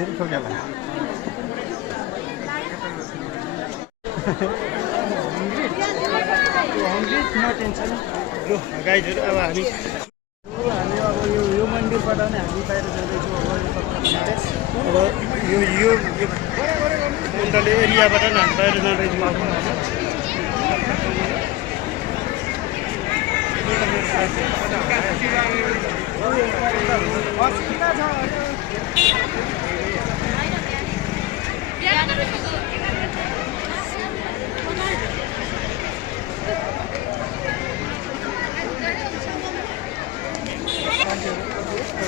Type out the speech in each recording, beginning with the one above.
फेरि ठोकेला no tension लु गाइजहरू अब हामी अब यो मन्दिरबाट नै हामी बाहिर जाँदैछौँ अब यो मण्डल एरियाबाट नै हामी बाहिर जाँदैछौँ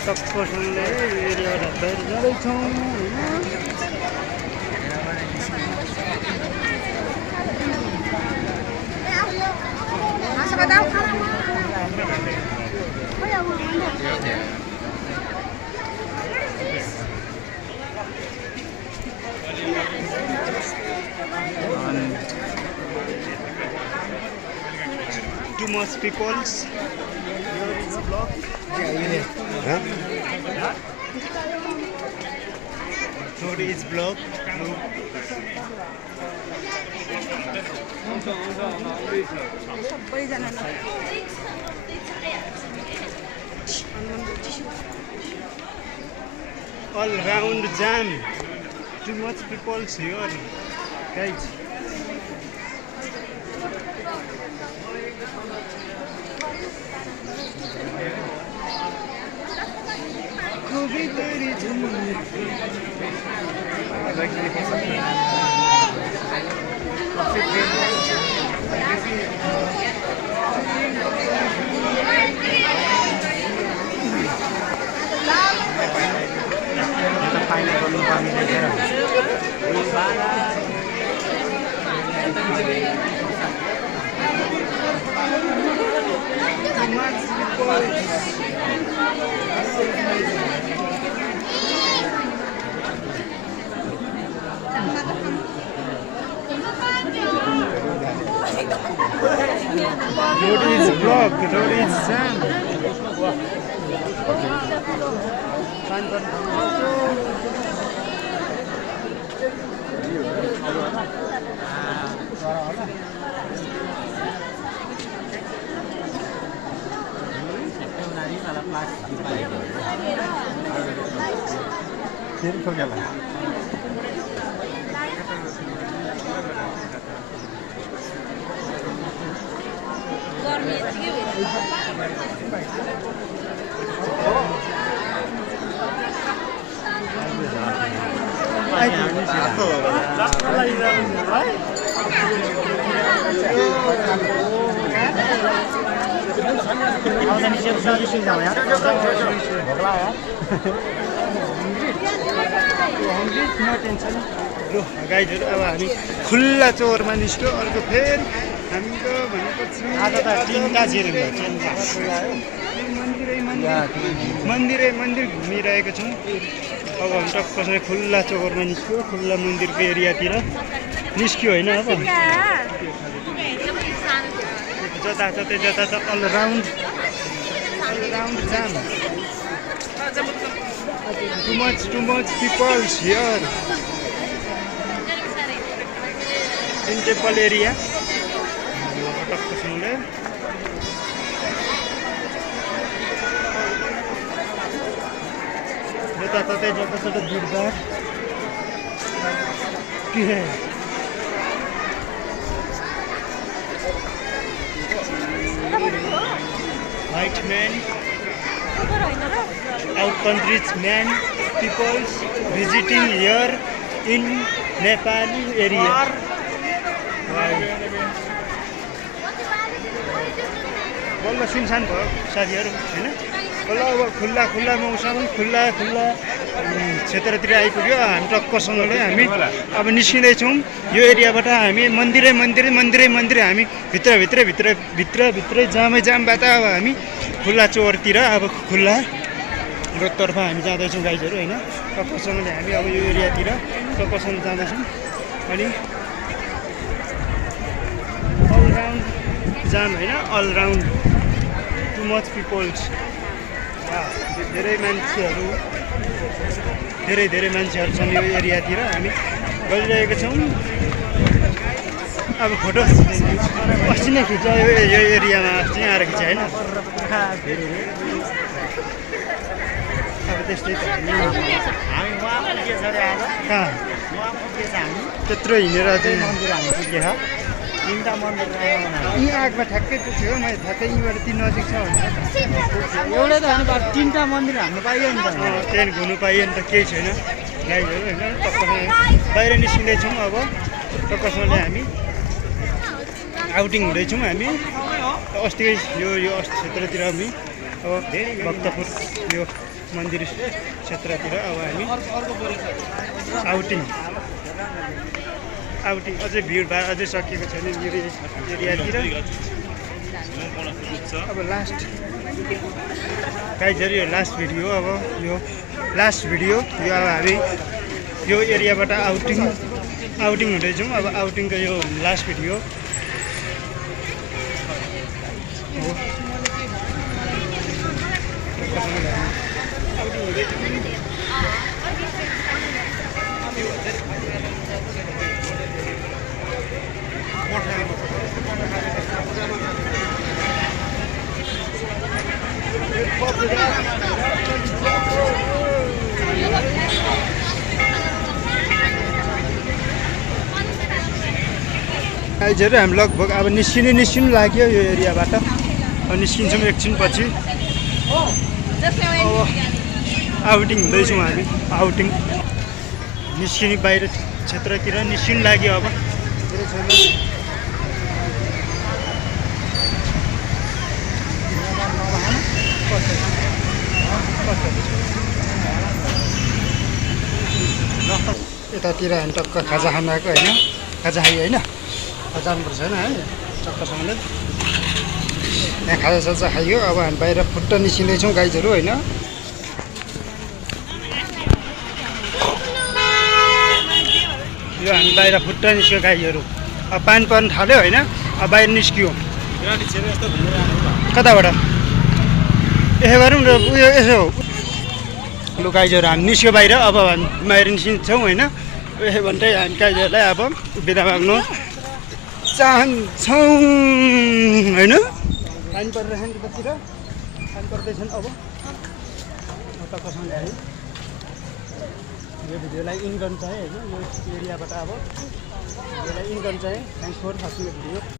टक्करले यो एरियाबाट बाहिर जाँदैछौँ Too much peoples. Here is a block. Road is blocked. All round jam. Too much peoples here, guys. Road is blocked, road is jammed. फेरि ठोकेला नो टेन्सन लु गाइजहरू अब हामी खुल्ला चौरमा निस्क्यो अर्को फेरि हामीको भनेपछि आज त चिन्ता मन्दिर घुमिरहेको छौँ अब हामी टक्कै खुल्ला चौरमा निस्क्यो खुल्ला मन्दिरको एरियातिर निस्क्यो होइन अब जता all round jam too much peoples here in temple area टक्कसँगले जताततै भिडभाड के white men out countries men peoples visiting here in Nepali area बल्ल सुनसान भयो साथीहरू हैन बल्ल अब खुल्ला मौसम खुल्ला क्षेत्रतिर आइपुग्यो हामी टक्कसँगले हामी अब निस्किँदैछौँ यो एरियाबाट हामी मन्दिरै हामी भित्रै जामबाट अब हामी खुल्ला चौरतिर अब खुल्ला रोडतर्फ हामी जाँदैछौँ गाइजहरू होइन टक्कसँगले हामी अब यो एरियातिर टक्कसँग जाँदैछौँ अनि अल राउन्ड जाम होइन all round too much peoples धेरै मान्छेहरू धेरै धेरै मान्छेहरू छन् यो एरियातिर हामी गइरहेका छौँ। अब फोटो अस्ति नै खिच्यो यो एरियामा अस्ति नै आएर खिच्यो होइन। अब त्यस्तै त कहाँ त्यत्रो हिँडेर चाहिँ यहीँ आगमा ठ्याक्कै त्यो थियो मैले ठ्याक्कै यहीँबाट ती नजिक छ भनेर एउटै त होइन तिनवटा मन्दिर हाम्रो पाइयो नि त। त्यहाँदेखि घुम्नु पाइयो नि त केही छैन गाईहरू होइन। टक्कसँग बाहिर निस्किँदैछौँ अब टक्कसँगले हामी आउटिङ हुँदैछौँ हामी अस्तिकै यो क्षेत्रतिर हामी अब भक्तपुर यो मन्दिर क्षेत्रतिर अब हामी आउटिङ अझै भिडभाड अझै सकिएको छैन मेरो एरियातिर। अब लास्ट गाइजहरू यो लास्ट भिडियो अब यो लास्ट भिडियो यो अब हामी यो एरियाबाट आउटिङ हुँदैछौँ। अब आउटिङको यो लास्ट भिडियो गाइजहरू हामी लगभग अब निस्किनु लाग्यो यो एरियाबाट। अब निस्किन्छौँ एकछिन पछि आउटिङ हुँदैछौँ हामी आउटिङ निस्किने बाहिर क्षेत्रतिर निस्किनु लाग्यो। अब यतातिर हामी टक्क खाजा खान आएको होइन खाजा खायो होइन जानुपर्छ होइन है टक्कसँगले यहाँ खाजासाजा खाइयो। अब हामी बाहिर फुट्ट निस्किँदैछौँ गाइजहरू होइन। यो हामी बाहिर फुट्ट निस्क्यो गाईहरू अब पानी पर्न थाल्यो होइन। अब बाहिर निस्कियो कताबाट यसो गरौँ न उयो यसो लु गाईहरू हामी निस्क्यो बाहिर। अब हामी बाहिर निस्किन्छौँ होइन। यसो भन्दै हामी गाईहरूलाई अब बिदा माग्नु चाहन्छौँ होइन। पानी परिरहेछ नि त्यतातिर पानी पर्दैछन्। अब टक्कसँगले हामी यो भिडियोलाई इन गर्न चाहेँ होइन। यो एरियाबाट अब भिडियोलाई इन गर्न चाहेँ। Thanks for watching the video.